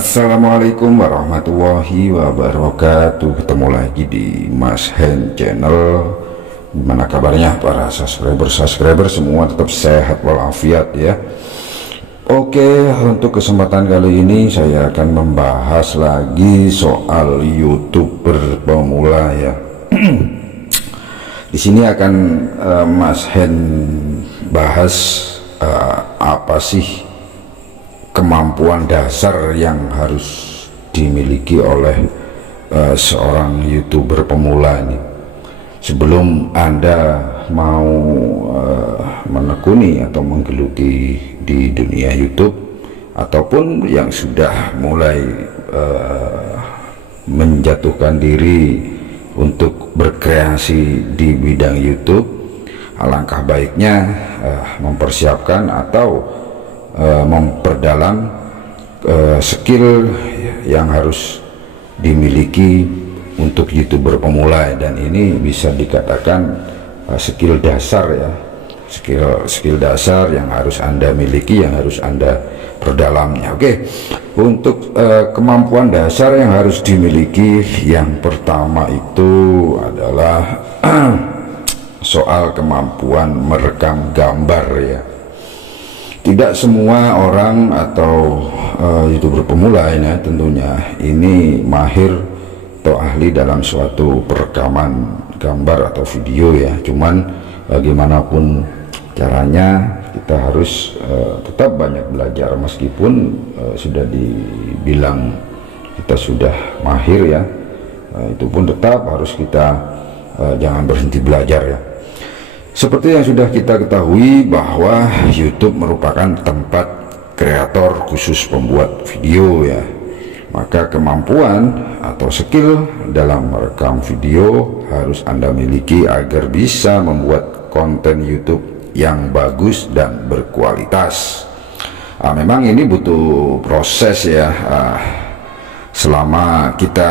Assalamualaikum warahmatullahi wabarakatuh. Ketemu lagi di Mas Hen Channel. Gimana kabarnya para subscriber semua, tetap sehat walafiat ya. Oke, untuk kesempatan kali ini saya akan membahas lagi soal YouTuber pemula ya. Di sini akan Mas Hen bahas apa sih kemampuan dasar yang harus dimiliki oleh seorang YouTuber pemula ini sebelum Anda mau menekuni atau menggeluti di dunia YouTube, ataupun yang sudah mulai menjatuhkan diri untuk berkreasi di bidang YouTube. Alangkah baiknya mempersiapkan atau memperdalam skill yang harus dimiliki untuk YouTuber pemula, dan ini bisa dikatakan skill dasar ya, skill dasar yang harus Anda miliki, yang harus Anda perdalamnya. Oke, untuk kemampuan dasar yang harus dimiliki, yang pertama itu adalah soal kemampuan merekam gambar ya. Tidak semua orang atau YouTuber pemula ini tentunya ini mahir atau ahli dalam suatu perekaman gambar atau video ya. Cuman bagaimanapun caranya, kita harus tetap banyak belajar, meskipun sudah dibilang kita sudah mahir ya, itu pun tetap harus kita jangan berhenti belajar ya. Seperti yang sudah kita ketahui bahwa YouTube merupakan tempat kreator khusus pembuat video ya. Maka kemampuan atau skill dalam merekam video harus Anda miliki agar bisa membuat konten YouTube yang bagus dan berkualitas. Memang ini butuh proses ya. Selama kita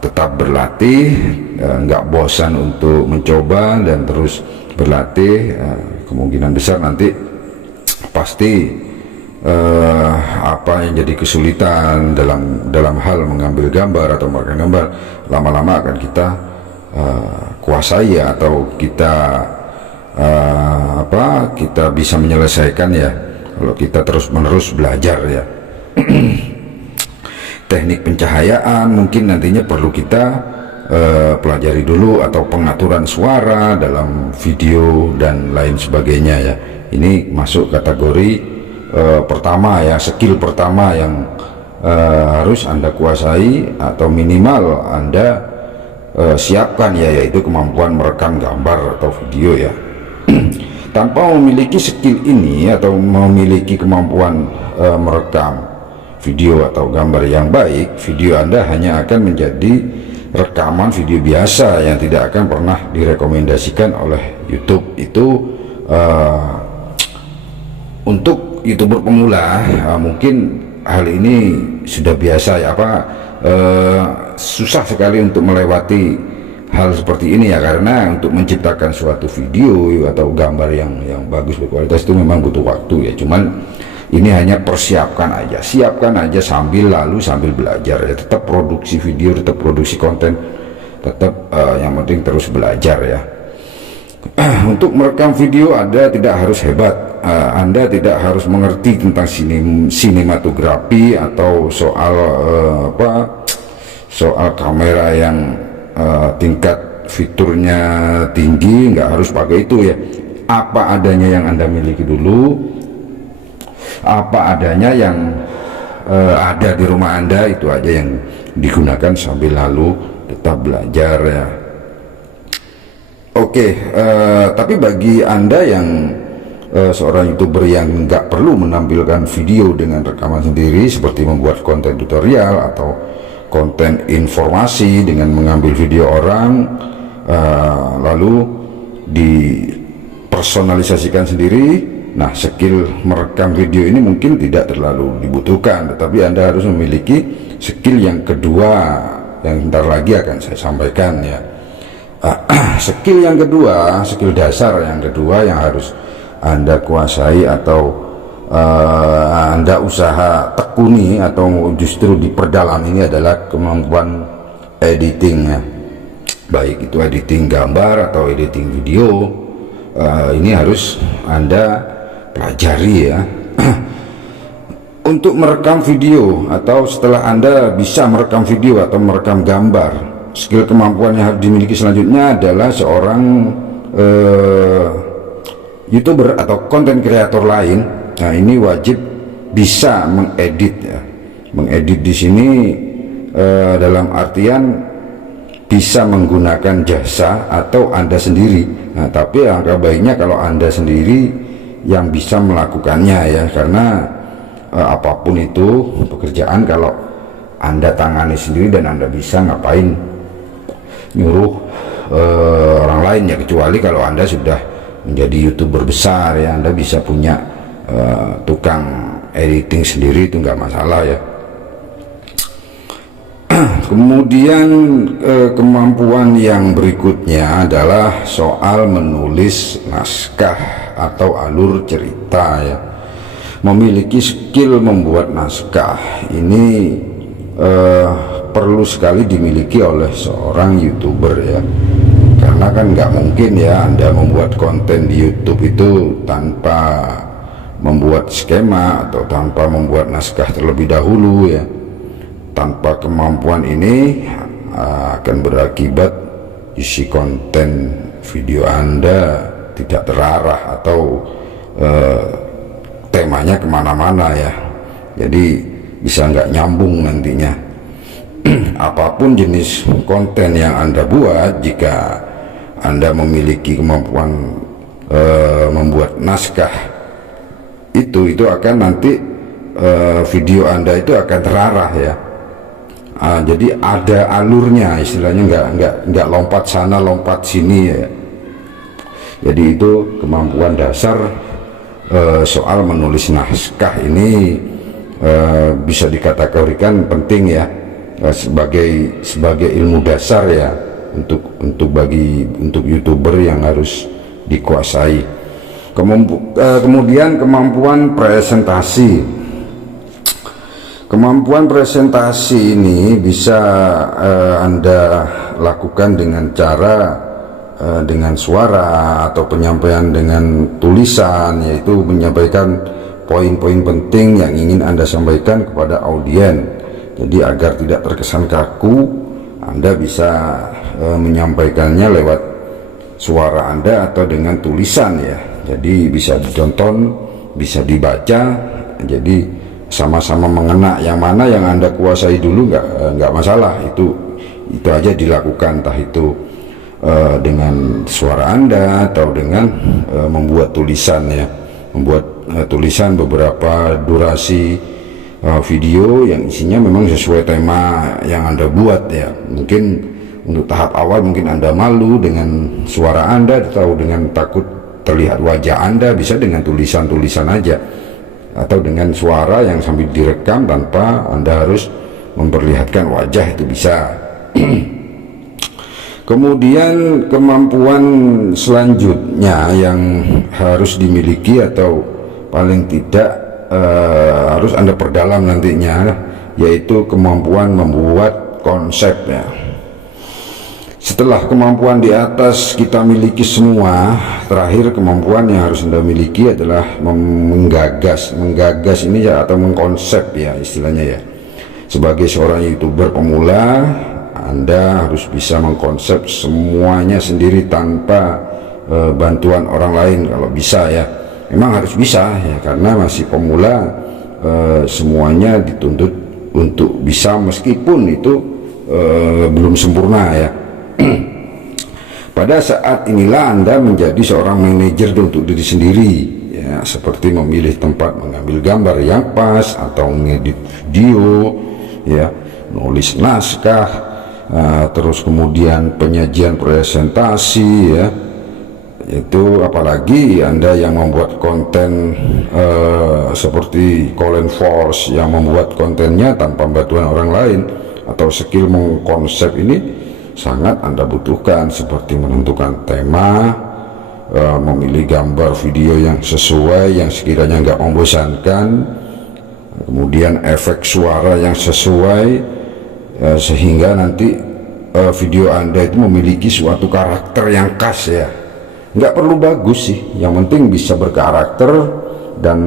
tetap berlatih, nggak bosan untuk mencoba dan terus berlatih, kemungkinan besar nanti pasti apa yang jadi kesulitan dalam hal mengambil gambar atau merekam gambar, lama-lama akan kita kuasai ya, atau kita kita bisa menyelesaikan ya, kalau kita terus-menerus belajar ya. Teknik pencahayaan mungkin nantinya perlu kita pelajari dulu, atau pengaturan suara dalam video dan lain sebagainya ya. Ini masuk kategori pertama ya, skill pertama yang harus Anda kuasai atau minimal Anda siapkan ya, yaitu kemampuan merekam gambar atau video ya. Tanpa memiliki skill ini atau memiliki kemampuan merekam video atau gambar yang baik, video Anda hanya akan menjadi rekaman video biasa yang tidak akan pernah direkomendasikan oleh YouTube. Itu untuk YouTuber pemula mungkin hal ini sudah biasa ya, susah sekali untuk melewati hal seperti ini ya, karena untuk menciptakan suatu video atau gambar yang bagus berkualitas itu memang butuh waktu ya. Cuman ini hanya siapkan aja sambil belajar ya. Tetap produksi video, tetap produksi konten, tetap yang penting terus belajar ya. Untuk merekam video Anda tidak harus hebat, Anda tidak harus mengerti tentang sinematografi atau soal kamera yang tingkat fiturnya tinggi, nggak harus pakai itu ya. Apa adanya yang Anda miliki dulu, apa adanya yang ada di rumah Anda, itu aja yang digunakan sambil lalu tetap belajar ya. Oke, tapi bagi Anda yang seorang YouTuber yang nggak perlu menampilkan video dengan rekaman sendiri, seperti membuat konten tutorial atau konten informasi dengan mengambil video orang lalu dipersonalisasikan sendiri. Nah, skill merekam video ini mungkin tidak terlalu dibutuhkan, tetapi Anda harus memiliki skill yang kedua yang bentar lagi akan saya sampaikan ya. Skill yang kedua, skill dasar yang kedua yang harus Anda kuasai atau Anda usaha ditekuni atau justru diperdalam ini adalah kemampuan editingnya, baik itu editing gambar atau editing video. Ini harus Anda pelajari ya. Untuk merekam video atau setelah Anda bisa merekam video atau merekam gambar, skill kemampuan yang harus dimiliki selanjutnya adalah seorang YouTuber atau konten kreator lain. Nah, ini wajib bisa mengedit ya. Mengedit di sini dalam artian bisa menggunakan jasa atau Anda sendiri. Nah, tapi angka baiknya kalau Anda sendiri yang bisa melakukannya ya, karena apapun itu pekerjaan kalau Anda tangani sendiri dan Anda bisa, ngapain nyuruh orang lain ya, kecuali kalau Anda sudah menjadi YouTuber besar ya, Anda bisa punya tukang editing sendiri, itu nggak masalah ya. Kemudian kemampuan yang berikutnya adalah soal menulis naskah atau alur cerita ya. Memiliki skill membuat naskah ini perlu sekali dimiliki oleh seorang YouTuber ya, karena kan nggak mungkin ya Anda membuat konten di YouTube itu tanpa membuat skema atau tanpa membuat naskah terlebih dahulu ya. Tanpa kemampuan ini akan berakibat isi konten video Anda tidak terarah atau temanya kemana-mana ya, jadi bisa nggak nyambung nantinya. Apapun jenis konten yang Anda buat, jika Anda memiliki kemampuan membuat naskah, itu akan nanti video Anda itu akan terarah ya. Jadi ada alurnya, istilahnya nggak lompat sana lompat sini ya. Jadi itu kemampuan dasar soal menulis naskah ini bisa dikategorikan penting ya, sebagai ilmu dasar ya untuk YouTuber yang harus dikuasai. Kemudian kemampuan presentasi. Kemampuan presentasi ini bisa Anda lakukan dengan cara dengan suara atau penyampaian dengan tulisan, yaitu menyampaikan poin-poin penting yang ingin Anda sampaikan kepada audiens. Jadi agar tidak terkesan kaku, Anda bisa menyampaikannya lewat suara Anda atau dengan tulisan ya. Jadi bisa ditonton, bisa dibaca, jadi sama-sama mengena. Yang mana yang Anda kuasai dulu nggak masalah, itu aja dilakukan, entah itu dengan suara Anda atau dengan membuat tulisan ya, membuat tulisan beberapa durasi video yang isinya memang sesuai tema yang Anda buat ya. Mungkin untuk tahap awal mungkin Anda malu dengan suara Anda atau dengan takut terlihat wajah Anda, bisa dengan tulisan-tulisan aja atau dengan suara yang sambil direkam tanpa Anda harus memperlihatkan wajah, itu bisa. Kemudian kemampuan selanjutnya yang harus dimiliki atau paling tidak harus Anda perdalam nantinya, yaitu kemampuan membuat konsep ya. Setelah kemampuan di atas kita miliki semua, terakhir kemampuan yang harus Anda miliki adalah menggagas ini ya, atau mengkonsep ya istilahnya ya. Sebagai seorang YouTuber pemula, Anda harus bisa mengkonsep semuanya sendiri tanpa bantuan orang lain kalau bisa ya. Memang harus bisa ya, karena masih pemula, semuanya dituntut untuk bisa, meskipun itu belum sempurna ya. Pada saat inilah Anda menjadi seorang manajer untuk diri sendiri ya, seperti memilih tempat mengambil gambar yang pas atau mengedit video ya, nulis naskah, terus kemudian penyajian presentasi ya. Itu apalagi Anda yang membuat konten seperti Colin Force yang membuat kontennya tanpa bantuan orang lain, atau skill mengkonsep ini sangat Anda butuhkan, seperti menentukan tema, memilih gambar video yang sesuai, yang sekiranya nggak membosankan, kemudian efek suara yang sesuai, sehingga nanti video Anda itu memiliki suatu karakter yang khas ya. Nggak perlu bagus sih, yang penting bisa berkarakter dan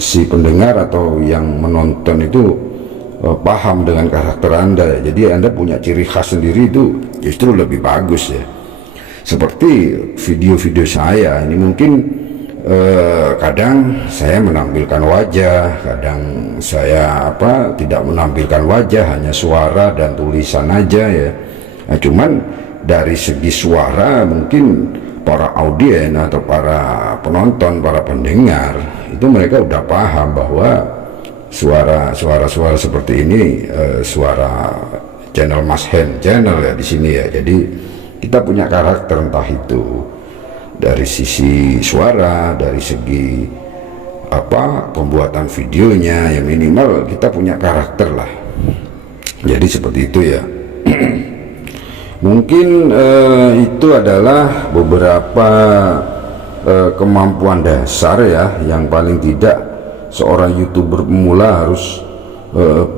si pendengar atau yang menonton itu paham dengan karakter Anda. Jadi Anda punya ciri khas sendiri, itu justru lebih bagus ya. Seperti video-video saya ini, mungkin kadang saya menampilkan wajah, kadang saya tidak menampilkan wajah, hanya suara dan tulisan aja ya. Nah, cuman dari segi suara mungkin para audien atau para penonton, para pendengar itu mereka udah paham bahwa suara seperti ini suara channel Mas Hen channel ya di sini ya. Jadi kita punya karakter, entah itu dari sisi suara, dari segi pembuatan videonya, ya minimal kita punya karakter lah. Jadi seperti itu ya. Mungkin itu adalah beberapa kemampuan dasar ya, yang paling tidak seorang YouTuber pemula harus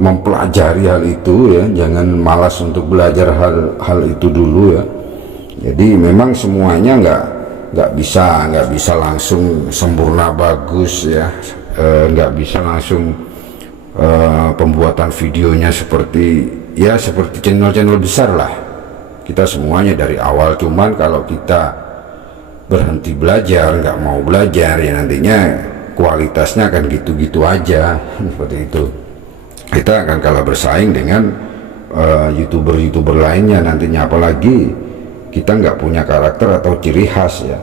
mempelajari hal itu ya. Jangan malas untuk belajar hal itu dulu ya. Jadi memang semuanya nggak bisa langsung sempurna bagus ya, nggak bisa langsung pembuatan videonya seperti channel-channel besar lah. Kita semuanya dari awal, cuman kalau kita berhenti belajar, nggak mau belajar ya, nantinya kualitasnya akan gitu-gitu aja seperti itu. Kita akan kalah bersaing dengan YouTuber lainnya nantinya, apalagi kita nggak punya karakter atau ciri khas ya.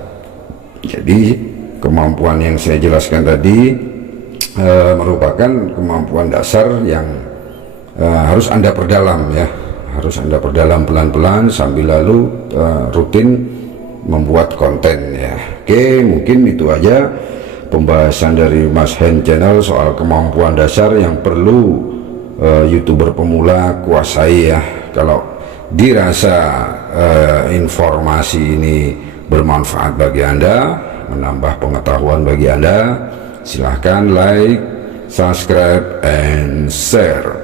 Jadi kemampuan yang saya jelaskan tadi merupakan kemampuan dasar yang harus Anda perdalam ya, harus Anda perdalam pelan-pelan sambil lalu rutin membuat konten ya. Oke, mungkin itu aja pembahasan dari Mas Hen channel soal kemampuan dasar yang perlu YouTuber pemula kuasai ya. Kalau dirasa informasi ini bermanfaat bagi Anda, menambah pengetahuan bagi Anda, silahkan like, subscribe, and share.